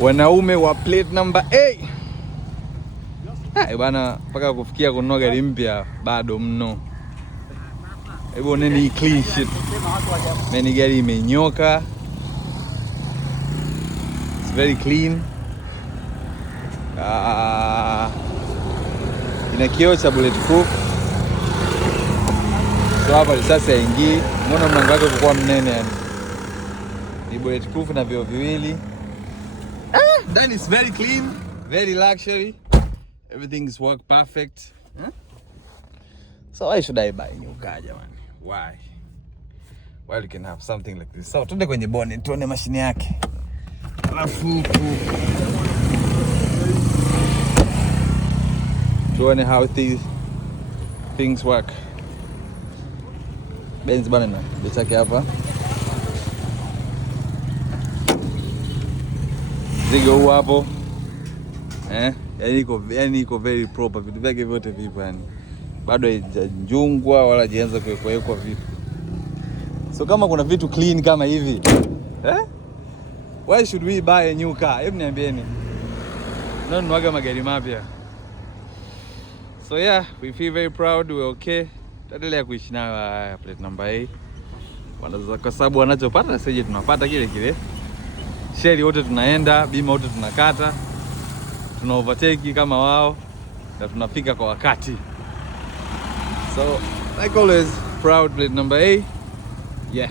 Wanaume wa plate number A. Bana, mpaka kufikia kununua gari mpya bado mno. Hebu nini clean shit. Mimi gari imenyoka. It's very clean. Ina kioo cha bulletproof. So hapa risasi haingii. Mbona mlango wake ulikuwa mnene yani? Ni bulletproof na vioo viwili. That is very clean, very luxury. Everything's work perfect. So why should I buy new car, jamani? Why? Why you can have something like this? So tuende kwenye bonnet tuone mashine yake. Alafu tuone how things work. Benz bana na bichake hapa. Zigo huu hapo. Yani iko very proper. Vitu vyake vyote vipo yani. Bado haijajungwa wala hajaanza kuwekwa vitu. So kama kuna vitu clean kama hivi, why should we buy a new car? Hebu niambieni. Tunanuaga magari mapya. So yeah, we feel very proud, we're okay. Tutaendelea kuishi nayo plate number A. Wanaza kwa sababu wanachopata sije tunapata kile kile. Sheli wote tunaenda, bima wote tunakata. Tuna overtake kama wao na tunafika kwa wakati. So like always, proud plate number A. Yeah.